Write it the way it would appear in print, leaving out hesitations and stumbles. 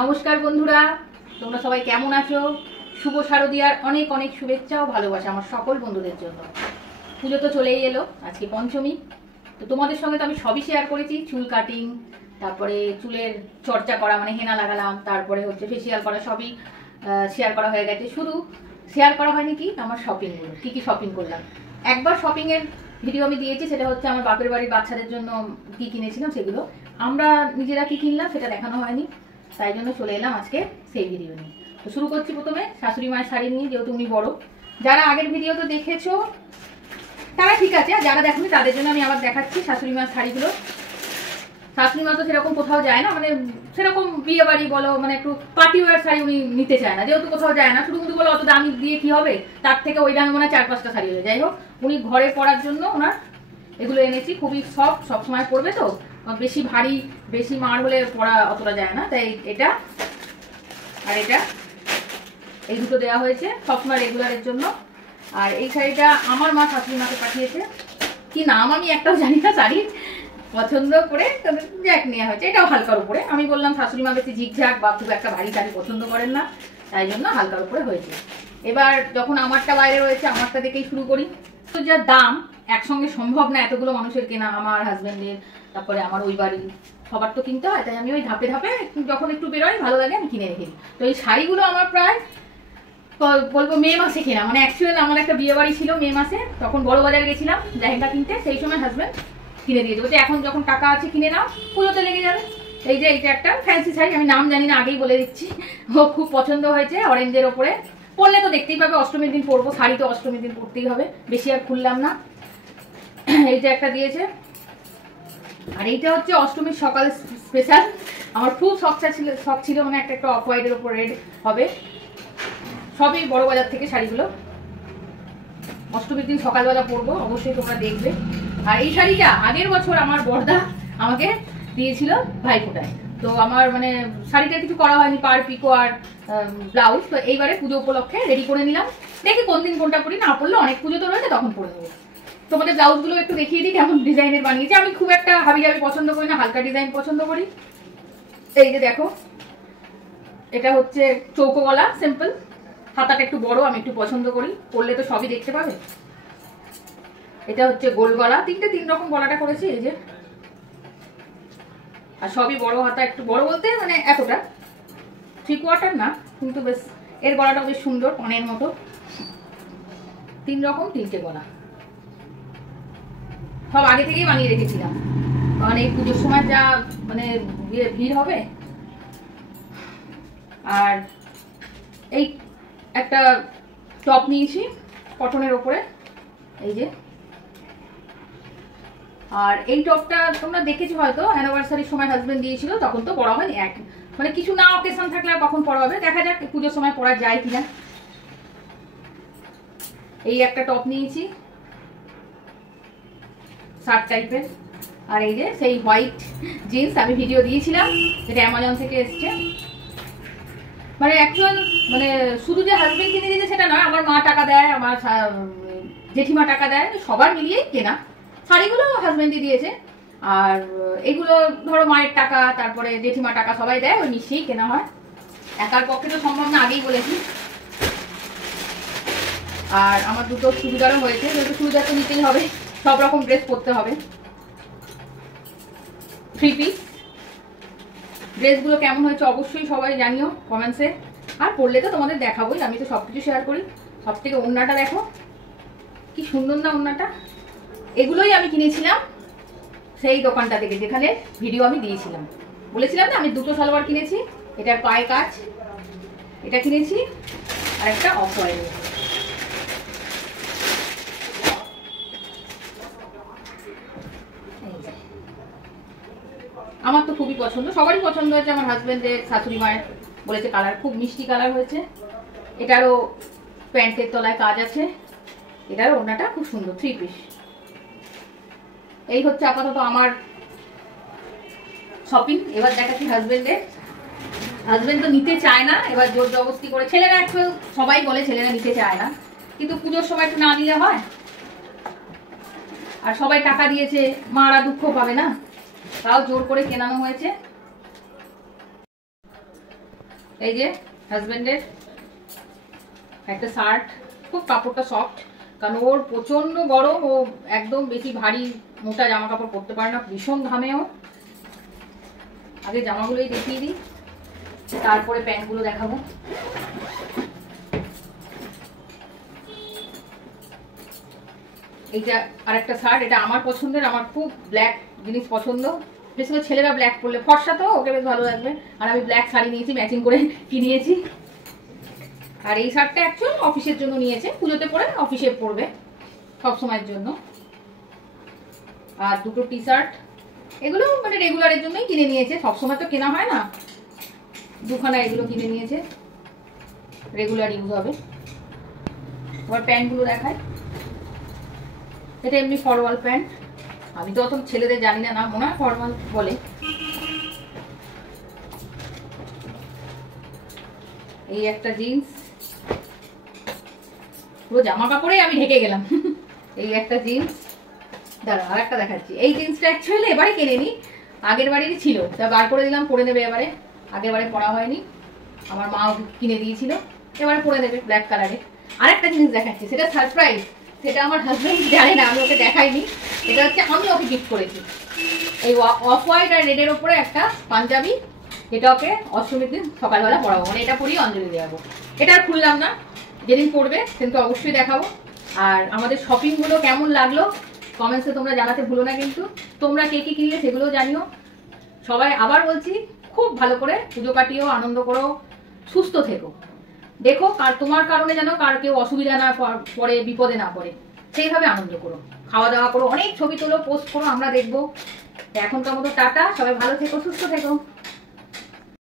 নমস্কার বন্ধুরা, তোমরা সবাই কেমন আছো? শুভ শারদিয়ার অনেক অনেক শুভেচ্ছা ও ভালোবাসা আমার সকল বন্ধুদের জন্য। পুজো তো চলেই এলো, আজকে পঞ্চমী। তো তোমাদের সঙ্গে তো আমি সবই শেয়ার করেছি, চুল কাটিং, তারপরে চুলের চর্চা করা মানে হেনা লাগালাম, তারপরে হচ্ছে ফেসিয়াল করা, সবই শেয়ার করা হয়ে গেছে। শুধু শেয়ার করা হয়নি কি আমার শপিংগুলো, কী কী শপিং করলাম। একবার শপিংয়ের ভিডিও আমি দিয়েছি, সেটা হচ্ছে আমার বাপের বাড়ির বাচ্চাদের জন্য কী কিনেছিলাম সেগুলো। আমরা নিজেরা কী কিনলাম সেটা দেখানো হয়নি, তাই জন্য চলে এলাম আজকে সেই ভিডিও নিয়ে। তো শুরু করছি প্রথমে শাশুড়ি মায়ের শাড়ি নিয়ে, যেহেতু উনি বড়। যারা আগের ভিডিও তো দেখেছো তারা ঠিক আছে, আর যারা দেখোনি তাদের জন্য আমি আবার দেখাচ্ছি শাশুড়ি মায়ের শাড়িগুলো। শাশুড়ি মা তো সেরকম কোথাও যায় না, মানে সেরকম বিয়ে বাড়ি বলো, মানে একটু পার্টি ওয়ার শাড়ি উনি নিতে চায় না, যেহেতু কোথাও যায় না। শুধু শুধু বলো অত দামি দিয়ে কি হবে, তার থেকে ওই দামে মনে হয় 4-5টা শাড়ি হয়ে যাই হোক, উনি ঘরে পরার জন্য ওনার এগুলো এনেছি। খুবই সফট, সবসময় পরবে তো, বেশি ভারী বেশি মার হলে পরা অতটা যায় না, তাই এটা আর এটা এই দুটো দেওয়া হয়েছে সবসময় রেগুলারের জন্য। আর এই শাড়িটা আমার মা শাশুড়ি মাকে পাঠিয়েছে, কি নাম আমি একটাও জানি না, শাড়ি পছন্দ করে জ্যাক নেওয়া হয়েছে। এটাও হালকার উপরে, আমি বললাম শাশুড়ি মা বেশি ঝিকঝাক বা খুব একটা ভারী শাড়ি পছন্দ করেন না, তাই জন্য হালকার উপরে হয়েছে। এবার যখন আমারটা বাইরে রয়েছে, আমারটা দেখেই শুরু করি। তো যা দাম, একসঙ্গে সম্ভব না এতগুলো মানুষের কেনা, আমার হাজব্যান্ডের, তারপরে আমার ওই বাড়ি, সবার তো কিনতে হয়, তাই আমি ওই ধাপে ধাপে যখন একটু বেরোয় ভালো লাগে আমি কিনে রেখে দিই। তো এই শাড়িগুলো আমার প্রায় বলবো মে মাসে কেনা, মানে অ্যাকচুয়ালি আমার একটা বিয়ে বাড়ি ছিল মে মাসে, তখন বড় বাজার গেছিলাম লেহেঙ্গা কিনতে, সেই সময় হাজব্যান্ড কিনে দিয়েছে, বলছে এখন যখন টাকা আছে কিনে নাও, পুজোতে লেগে যাবে। এই যে এইটা একটা ফ্যান্সি শাড়ি, আমি নাম জানি না, আগেই বলে দিচ্ছি, ও খুব পছন্দ হয়েছে, অরেঞ্জের ওপরে। পরলে তো দেখতেই পাবে, অষ্টমীর দিন পরবো, শাড়ি তো অষ্টমীর দিন পরতেই হবে, বেশি আর খুললাম না। এইটা একটা দিয়েছে, আর এইটা হচ্ছে অষ্টমীর সকাল স্পেশাল। আমার খুব শখ ছিল মানে একটা অফ হোয়াইটের ওপর রেড হবে। সবই বড় বাজার থেকে শাড়িগুলো, অষ্টমীর দিন সকালবেলা পরবো, অবশ্যই তোমরা দেখবে। আর এই শাড়িটা আগের বছর আমার বড়দা আমাকে দিয়েছিল ভাইফোঁটায়, তো আমার মানে শাড়িটা কিছু করা হয়নি, পার পিকো আর ব্লাউজ। তো এইবারে পুজো উপলক্ষে রেডি করে নিলাম, দেখি কোন দিন কোনটা পরি, না পড়লে অনেক পুজো তো রয়েছে তখন পরে নেবো। তোমাদের ব্লাউজগুলো একটু দেখিয়ে দিই কেমন ডিজাইনের বানিয়েছি। আমি খুব একটা হাবি জাবি পছন্দ করি না, হালকা ডিজাইন পছন্দ করি। এই যে দেখো, এটা হচ্ছে চৌকো গলা, সিম্পল, হাতাটা একটু বড়, আমি একটু পছন্দ করি, পরলে তো সবই দেখতে পাবে। এটা হচ্ছে গোল গলা, তিন রকম গলাটা করেছি, এই যে, আর সবই বড় হাতা, একটু বড় বলতে মানে এতটা 3/4 না, কিন্তু বেশ এর গলাটা বেশ সুন্দর, পানের মতো। 3 রকম 3টে গলা, সব আগে থেকেই বানিয়ে রেখেছিলাম, কারণ এই পুজোর সময় যা মানে ভিড় হবে। আর এই একটা টপ নিয়েছি কটনের ওপরে, এই যে। আর এই টপটা তোমরা দেখেছো হয়তো, অ্যানিভার্সারির সময় হাজবেন্ড দিয়েছিল, তখন তো পরা হয়নি, এক মানে কিছু না অকেশন থাকলে আর কখন পরা হবে, দেখা যাক পুজোর সময় পরা যায় কিনা। এই একটা টপ নিয়েছি শার্ট টাইপের, আর এই যে সেই হোয়াইট জিন্স, আমি ভিডিও দিয়েছিলাম, যেটা অ্যামাজন থেকে এসছে। মানে অ্যাকচুয়াল মানে শুধু যে হাজবেন্ড কিনে দিয়েছে সেটা নয়, আমার মা টাকা দেয়, আমার জেঠিমা টাকা দেয়, সবার মিলিয়েই কেনা। শাড়িগুলো হাজবেন্ডই দিয়েছে, আর এগুলো ধরো মায়ের টাকা, তারপরে জেঠিমা টাকা, সবাই দেয়, ওই মিশিয়েই কেনা হয়, একার পক্ষে তো সম্ভব না, আগেই বলেছি। আর আমার দুটো চুড়িদারও হয়েছে, যেহেতু চুড়িদার তো নিতেই হবে, সব রকম ড্রেস পরতে হবে। 3 পিস ড্রেসগুলো কেমন হয়েছে অবশ্যই সবাই জানিও কমেন্টসে, আর পরলে তো তোমাদের দেখাবোই, আমি তো সবকিছু শেয়ার করি। সব থেকে ওড়নাটা দেখো কি সুন্দর না ওড়নাটা, এগুলোই আমি কিনেছিলাম সেই দোকানটা থেকে যেখানে ভিডিও আমি দিয়েছিলাম, বলেছিলাম না আমি দুটো সালোয়ার কিনেছি, এটার পায়ে কাজ, এটা কিনেছি, আর একটা অফ হোয়াইট। আমার তো খুবই পছন্দ, সবারই পছন্দ হয়েছে, আমার হাজবেন্ডের, শাশুড়ি মায়ের বলেছে কালার খুব মিষ্টি কালার হয়েছে। এটারও প্যান্টের তলায় কাজ আছে, এটারও ওড়নাটা খুব সুন্দর, 3 পিস। এই হচ্ছে আপাতত আমার শপিং। এবার দেখাচ্ছি হাজবেন্ডের। হাজবেন্ড তো নিতে চায় না, এবার জোর জবরদস্তি করে, ছেলেরা একটু সবাই বলে ছেলেরা নিতে চায় না, কিন্তু পুজোর সময় একটু না নিলে হয়, আর সবাই টাকা দিয়েছে, মারা দুঃখ পাবে না, তাও জোর করে কেনানো হয়েছে। এই যে হাজবেন্ডের একটা শার্ট, খুব কাপড়টা সফট, কারণ ওর প্রচন্ড গরম, ও একদম বেশি ভারী মোটা জামা কাপড় পরতে পারে না, ভীষণ ঘামেও। আগে জামাগুলোই দেখিয়ে দিই, তারপরে প্যান্টগুলো দেখাবো। এইটা আরেকটা শার্ট, এটা আমার পছন্দের, আমার খুব ব্ল্যাক জিনিস পছন্দ, বিশেষ করে ছেলেরা ব্ল্যাক পরলে, ফর্সা তো ওকে বেশ ভালো লাগবে। আর আমি ব্ল্যাক শাড়ি নিয়েছি, ম্যাচিং করে কিনিয়েছি। আর এই শার্টটা অ্যাকচুয়াল অফিসের জন্য নিয়েছে, পুজোতে পরে অফিসে পরবে সব সময়ের জন্য। আর দুটো টি শার্ট, এগুলো মানে রেগুলারের জন্যই কিনে নিয়েছে, সবসময় তো কেনা হয় না, দুখানা এগুলো কিনে নিয়েছে, রেগুলার ইউজ হবে। আবার প্যান্টগুলো দেখায়, এটা এমনি ফরওয়াল প্যান্ট, আমি তো অত ছেলেদের জানি না, না মনে হয় ফরওয়াল বলে। এই একটা জিন্স, পুরো জামা কাপড়ে আমি ঢেকে গেলাম। এই একটা জিন্স, দাঁড়া আর একটা দেখাচ্ছি। এই জিন্সটা অ্যাকচুয়ালি এবারে কিনে নি, আগের বাড়িরই ছিল, তা বার করে দিলাম, পরে নেবে এবারে, আগের বারে পরা হয়নি, আমার মাও কিনে দিয়েছিল, এবারে পরে নেবে ব্ল্যাক কালারে। আরেকটা জিনিস দেখাচ্ছি, সেটা সারপ্রাইজ, সেটা আমার হাজবেন্ড জানে না, আমি ওকে দেখাইনি। এটা হচ্ছে আমি ওকে গিফট করেছি, এই অফ হোয়াইট আর রেডের ওপরে একটা পাঞ্জাবি, এটা ওকে অষ্টমীর দিন সকালবেলা পরাবো, মানে এটা পরিয়ে অঞ্জলি দেওয়াবো। এটা আর খুললাম না, যেদিন পড়বে কিন্তু অবশ্যই দেখাবো। আর আমাদের শপিংগুলো কেমন লাগলো কমেন্টসে তোমরা জানাতে ভুলো না, কিন্তু তোমরা কে কি কিনলে সেগুলো জানিও। সবাই আবার বলছি, খুব ভালো করে পুজো কাটিও, আনন্দ করো, সুস্থ থেকো, দেখো কার তোমার কারণে যেন কার কেউ অসুবিধা না পড়ে, বিপদে না পড়ে, সেইভাবে আনন্দ করো, খাওয়া দাওয়া করো, অনেক ছবি তোলো, পোস্ট করো, আমরা দেখবো। এখনকার মতো টাটা, সবাই ভালো থেকো, সুস্থ থেকো।